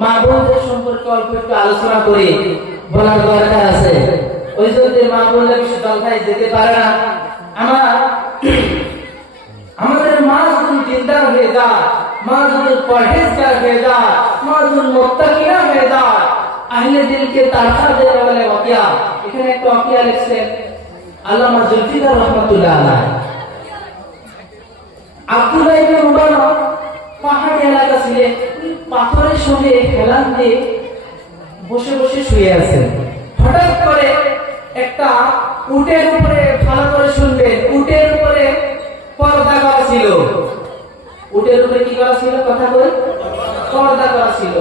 মা বোনদের সম্পর্কে অল্প একটু আলোচনা করি বলার দরকার আছে। ওই জন্য মা বোনরা বেশি দলখায় যেতে পারে না। আমার আমাদের মা যদি দিনদার হয়ে যায়, মা যদি পরহেজগার হয়ে যায়, মা যদি মুত্তাকিনা হয়ে যায়, আহলে দিলকে তারফা দেওয়া বলে ওকিয়া এখানে একটা ওকিয়া লিখছেন আল্লামা জুলফিকার রহমাতুল্লাহ আলাইহি। আব্দুল্লাহ ইবনে মুবারক পাহাড়ি এলাকা ছিলেন। পাথরের সঙ্গে হেলান দিয়ে বসে বসে শুয়ে আছেন। হঠাৎ করে একটা উটের উপরে ভালো করে শুনবেন। উটের উপরে পর্দা করা ছিল। উটের উপরে কি করা ছিল কথা বলে পর্দা করা ছিল।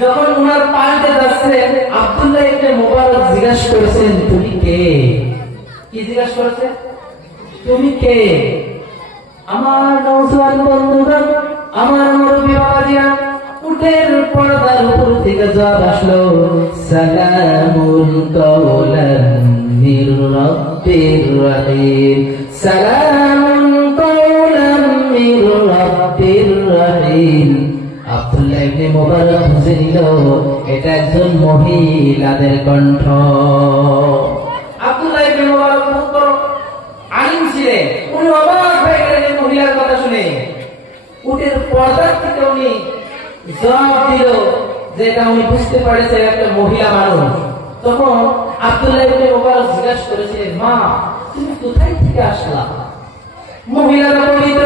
যখন উনার পাল্টে যাচ্ছেন আব্দুল্লাহ ইবনে মুবারক জিজ্ঞাসা করেছেন, তুমি কে? কি জিজ্ঞাসা করেছেন? তুমি কে? আমার নৌজওয়ান বন্ধুরা আমার মুরব্বী বাবাজিরা উঠের পর্দার উপর থেকে জবাব আসলো সালামুন কওলান মির রাব্বির রহিম। সালামুন কওলান মির রাব্বির রহিম। আব্দুল্লাহ ইবনে মুবারক বুঝে নিল, এটা একজন মহিলাদের কণ্ঠ। আব্দুল্লাহ ইবনে মুবারক আলিম ছিলেন। উনি অবাক হয়ে গেলেন মহিলার কথা শুনে। উটের পর্দার থেকে উনি জবাব দিল যে এটা উনি বুঝতে পারেছে একটা মহিলা মানুষ। তখন আব্দুল্লাহ ইবনে মুবারক জিজ্ঞাসা করেছিলেন মা, তুমি কোথায় থেকে আসলা? মহিলারা পবিত্র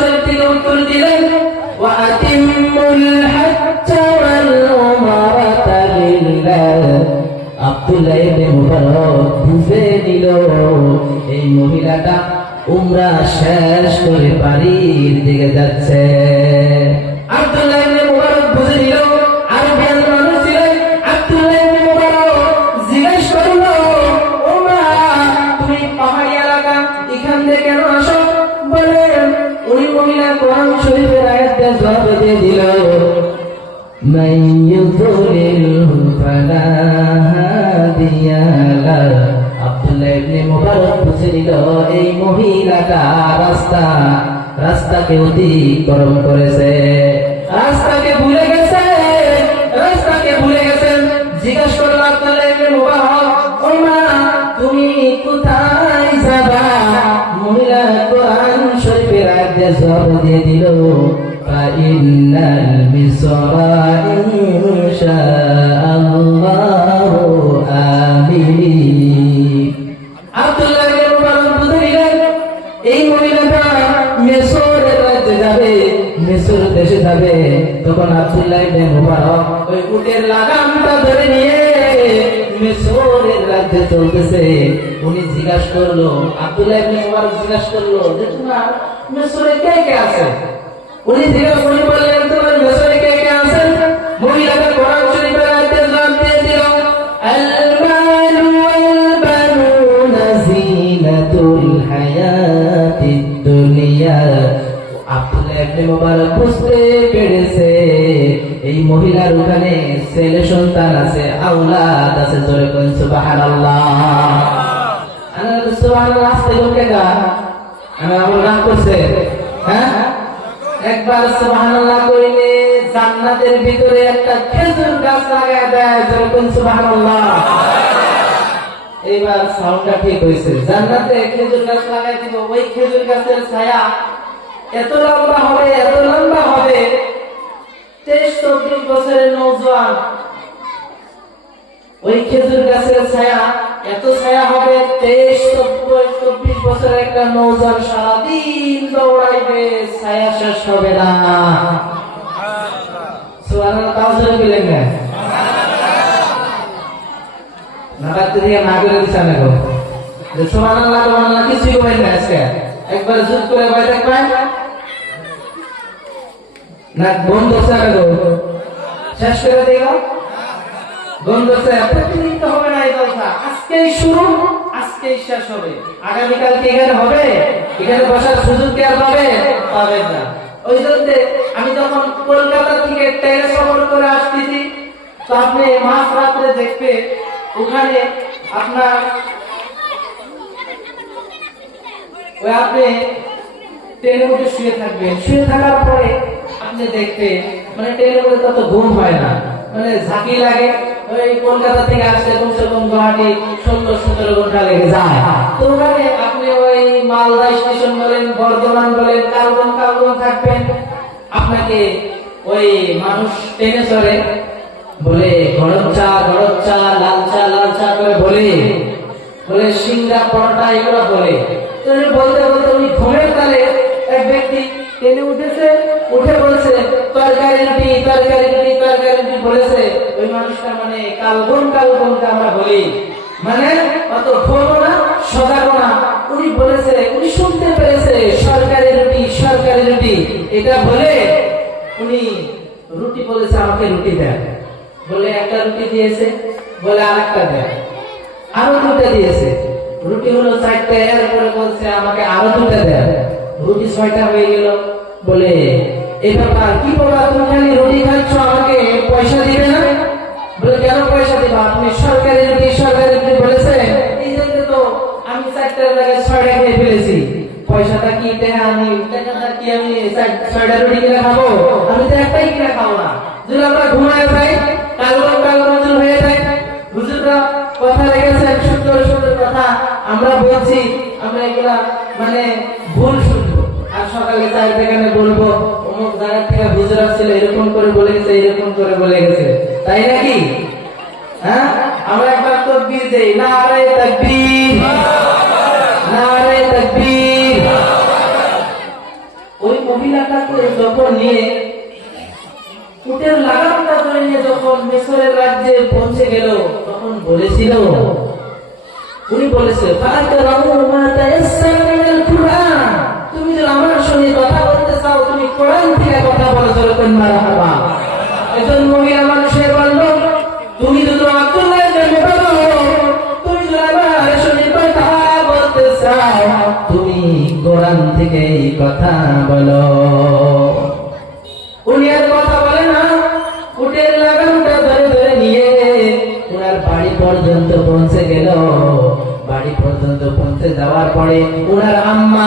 শরীফ থেকে উত্তর দিলেন আব্দুল্লাহ বুঝে নিল, এই মহিলাটা উমরা শেষ করে বাড়ির দিকে যাচ্ছে। আব্দুল্লাহ ইবনে বুঝে এখান থেকে কেন ফালা হাদিয়া মুবারক বুঝে নিল এই মহিলাটা রাস্তা রাস্তাকে অতিক্রম করেছে রাস্তাকে ভুলে গেছে রাস্তাকে ভুলে গেছেন জিজ্ঞাসা করলো আব্দুল্লাহ ইবনে মুবারক ও মা তুমি কোথায় যাবা মহিলা কোরআন শরীফের আয়াত জবাব দিয়ে দিল فإن المصر মিশরের রাজ্যে চলতেছে উনি জিজ্ঞাসা করলো আব্দুল্লাহ ইবনে মুবারক জিজ্ঞাসা করলো যে তোমার মিশরে কে কে আছে উনি জিজ্ঞাসা উনি বললেন তোমার মিশরে কে কে আছেন মহিলাটা কোরআন শরীফের আয়াতে জবাব দিয়ে দিল المال والبنون زينة الحياة الدنيا আব্দুল্লাহ ইবনে মুবারক বুঝতে পেরেছে এই মহিলার ওখানে ছেলে সন্তান আছে, আওলাদ আছে জোরে কোন সুবহানাল্লাহ। আনা সুবহানাল্লাহ, আস্তে লোকে গা। আমি আমার নাম করছে। হ্যাঁ? একবার সুবহানাল্লাহ কইলে জান্নাতের ভিতরে একটা খেজুর গাছ লাগায় দেয়, জোরে যেরকম সুবহানাল্লাহ। এইবার সাউন্ডটা ঠিক হয়েছে জান্নাতে খেজুর গাছ লাগাই দিব, ওই খেজুর গাছের ছায়া এত লম্বা হবে, এত লম্বা হবে। তেইশ চব্বিশ বছরের নৌজওয়ান ওই খেজুর গাছের ছায়া, এত ছায়া হবে তেইশ চব্বিশ বছরের একটা নৌজওয়ান সারাদিন দৌড়াইবে, ছায়া শেষ হবে না। একবার জুত করে দেখবেন না শেষ করে জন্য আমি যখন কলকাতা থেকে ট্রেনে সফর করে আসতেছি, তো আপনি মাঝ রাত্রে দেখবে, ওখানে আপনার ওই আপনি ট্রেনের মধ্যে শুয়ে থাকবেন। শুয়ে থাকার পরে আপনি দেখবে মানে মধ্যে তত ঘুম হয় না। মানে ঝাঁকি লাগে, ওই কলকাতা থেকে কমসে কম গুয়াহাটি ঘণ্টা লেগে যায়। ওখানে আপনি ওই মালদা স্টেশন বলেন, বর্ধমান বলেন থাকবেন? আপনাকে ওই মানুষ চড়ে, বলে গরম চা গরম চা, লাল চা লাল চা করে বলে। বলে সিঙ্গা পরোটা, এগুলো বলে। বলতে বলতে উনি ঘুমের তালে এক ব্যক্তি টেনে উঠেছে, উঠে বলছে আমাকে রুটি দেন। বলে একটা রুটি দিয়েছে, বলে আরেকটা দেন। আরও দুটা দিয়েছে। রুটি হলো চারটে, এরপরে বলছে, আমাকে আরও দুটা দেন। রুটি ছয়টা হয়ে গেল। বলে ব্যাপার কি বাবা তুমি খালি রুটি খাচ্ছ, আমাকে পয়সা দিবে না? বলে, কেন পয়সা দিবা? আপনি সরকারি রুটি সরকারি রুটি বলেছে এই জন্য তো আমি চারটার জায়গায় ছয়টা খেয়ে ফেলেছি। পয়সাটা কি টাকা আমি টাকাটা কি আমি ছয়টা রুটি কিনে খাব? আমি তো একটাই কিনে খাব না। যদি আমরা ঘুমায় যাই কালবন কালবন হয়ে যায় হুজুররা কথা রেখেছেন, সুন্দর সুন্দর কথা। আমরা বলছি, আমরা এগুলা মানে ভুল শুনব। আর সকালে চার এখানে বলব অমুক জায়গা থেকে হুজুর আসছিল, এরকম করে বলে গেছে, এরকম করে বলে গেছে। তাই নাকি? হ্যাঁ? আমরা একবার তকবীর দেই, নারে তাকবীর নারে তাকবীর। ওই মহিলাটাকে যখন নিয়ে, উটের লাগামটা ধরে নিয়ে যখন মিশরের রাজ্যে পৌঁছে গেল, তখন বলেছিল, উনি বলেছে "ফাকরাউ মা তায়াসসারা মিনাল কুরআন। তুমি যদি আমার সঙ্গে কথা চাও তুমি কোরআন থেকে কথা বলো যেরকম মারহাবা একজন মহিলা মানুষের বলল, তুমি যদি আব্দুল্লাহ ইবনে বলো, তুমি যদি আমার সঙ্গে কথা বলতে চাও, তুমি কোরআন থেকে কথা বলো। উনি আর কথা বলে না। উটের লাগামটা ধরে ধরে নিয়ে ওনার বাড়ি পর্যন্ত পৌঁছে গেল। বাড়ি পর্যন্ত পৌঁছে যাওয়ার পরে ওনার আম্মা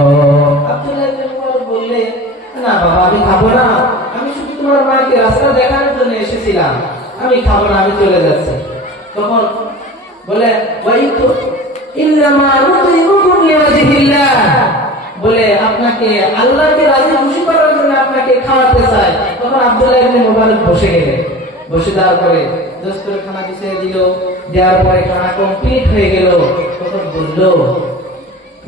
খাব না। আমি শুধু তোমার মাকে রাস্তা দেখানোর জন্য এসেছিলাম। আমি খাব না, আমি চলে যাচ্ছি। তখন বলে ওই তো বলে, আপনাকে আল্লাহকে রাজি খুশি করার জন্য আপনাকে খাওয়াতে চাই। তখন আব্দুল্লাহ ইবনে মুবারক বসে গেলেন। বসে দেওয়ার পরে দোস্তর খানা বিছিয়ে দিল। দেওয়ার পরে খানা কমপ্লিট হয়ে গেল। তখন বলল,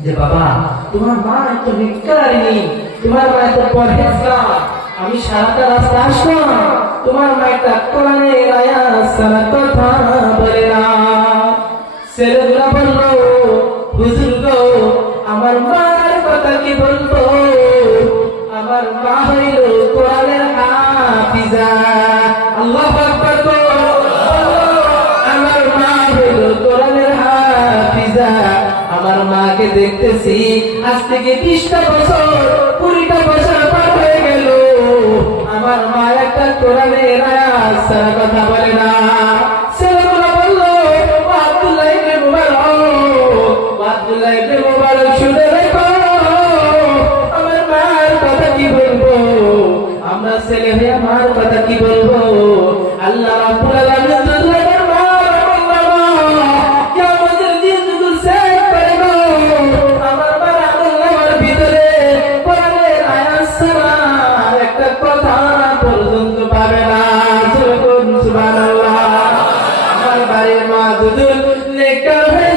যে বাবা, তোমার মা এত ভিক্ষারিণী তোমার মা এত পরহেজগার। আমি সারাটা রাস্তা আসলাম তোমার মা একটা কোরআনের আয়াত সারা কথা বলে না। ছেলেগুলা বলল, হুজুর গো, আমার মার কথা কি বলব? আমার মা হইল কোরআনের হাফিজা। আল্লাহ আকবার গো, আমার মা হইল কোরআনের হাফিজা। আমার মাকে দেখতেছি, আজ থেকে বিশটা বছর না। ছেলেগুলো বলল "ও আব্দুল্লাহ ইবনে মুবারক, আব্দুল্লাহ ইবনে মুবারক শুনে রেখো আমার মার কথা কি বলব? আমরা ছেলে হয়ে কথা কি বলব? আমার বাড়ির মা দুদুল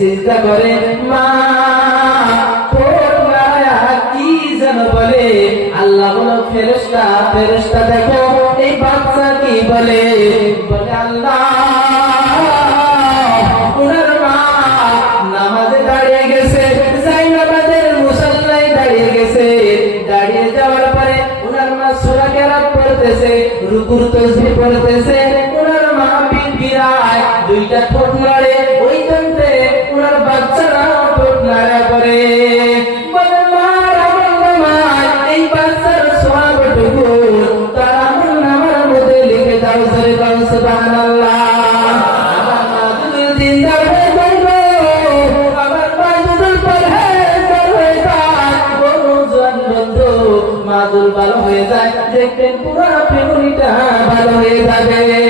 সিজদা করে মা নাড়ায়া কি যেন বলে? আল্লাহ বলো ফেরেস্তা ফেরেস্তা দেখো দিনদার হয়ে যায়। দেখবেন পুরো ফ্যামিলিটা ভালো হয়ে যাবে।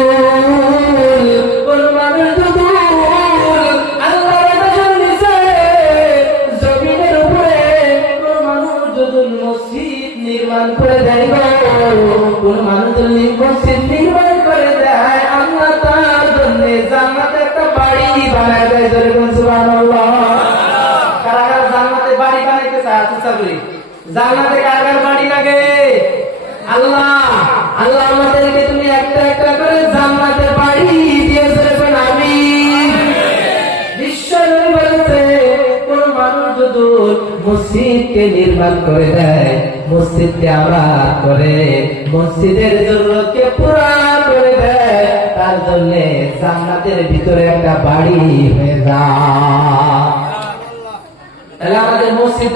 জান্নাতে কার বাড়ি লাগে আল্লাহ আল্লাহ আমাদেরকে তুমি একটা একটা করে জান্নাতে বাড়ি নির্মাণ করে দেয়, মসজিদকে করে, মসজিদের জরুরতকে পুরা করে দেয়, তার জন্য জান্নাতের ভিতরে একটা বাড়ি হয়ে যায়। আমাদের মসজিদ?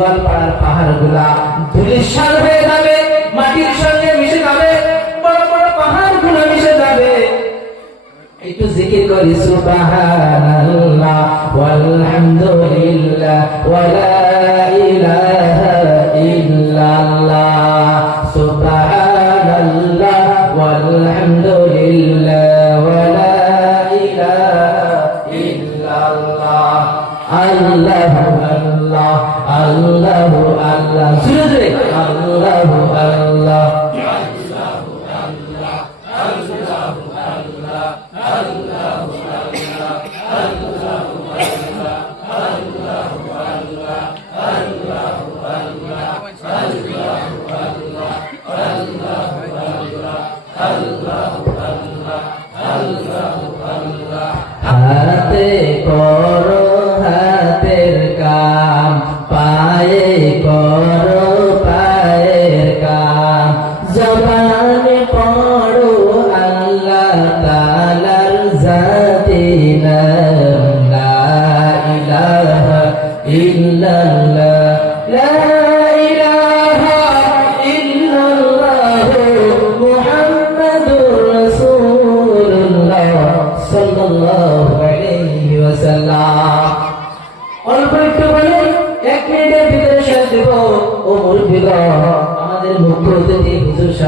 আপনাদের পাড়ার পাহাড়গুলা ধুলিসাল হয়ে যাবে, মাটির সঙ্গে মিশে যাবে, বড় বড় পাহাড়গুলা মিশে যাবে। একটু জিকির করি ওয়ালা ইলাহা ইল্লাল্লাহ। আল্লাহ জোরে আল্লাহ আল্লাহ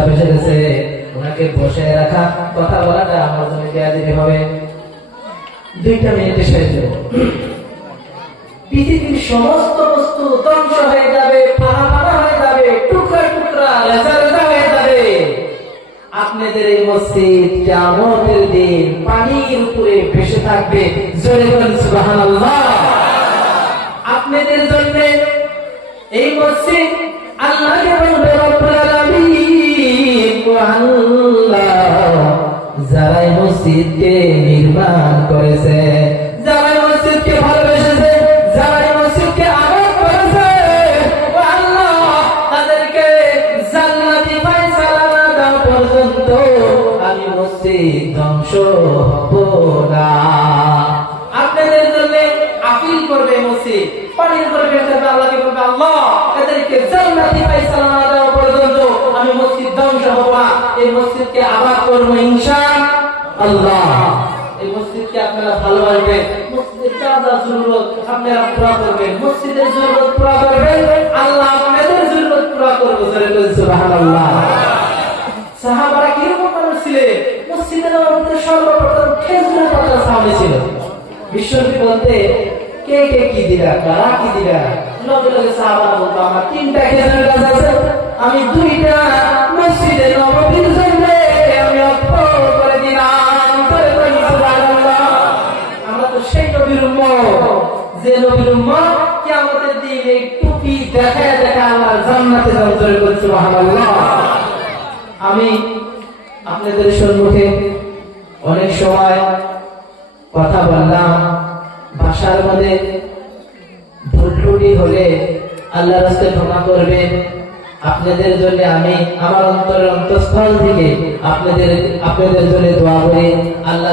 হুজুর এসে গেছে, ওনাকে বসে রাখা, কথা বলাটা আমার জন্য বেয়াদবি হবে। দুইটা মিনিটে শেষ দেব। পৃথিবীর সমস্ত বস্তু ধ্বংস হয়ে যাবে ফানা হয়ে যাবে, টুকরা টুকরা রেজা রেজা হয়ে যাবে। আপনাদের এই মসজিদ দিন পানির উপরে ভেসে থাকবে। জোরে বলুন আপনাদের জন্য এই মসজিদ আল্লাহকে বলবে, রব্বুল আল্লাহ যারাই মসজিদকে নির্মাণ করেছে, যারাই মসজিদকে ভালোবেসেছে, যারাই মসজিদকে আরও করেছে, আল্লাহ তাদেরকে জান্নাতি ফায়সালা দাও পর্যন্ত আমি মসজিদ ধ্বংস হব না। আপনাদের জন্য আপিল করবে মসজিদ পানির উপরে আল্লাহকে বলবে আল্লাহ তাদেরকে জান্নাতি ধ্বংস এই বলতে কে কে কি দিলা কারা কি দিলা লগে লগে বলতো আমার তিনটা খেজুরের গাছ আছে। আমি দুইটা মসজিদে নববীর জন্য আমি করে দিলাম আমরা তো সেই নবীর যে নবীর উম্মত কিয়ামতের দিন এই টুপি দেখায় দেখা আমার জান্নাতে আমি আপনাদের সম্মুখে অনেক সময় কথা বললাম, ভাষার মধ্যে ভুল ত্রুটি হলে আল্লাহ রাস্তে ক্ষমা করবেন আপনাদের জন্য আমি আমার অন্তরের অন্তঃস্থল থেকে আপনাদের আপনাদের জন্য দোয়া করে। আল্লাহ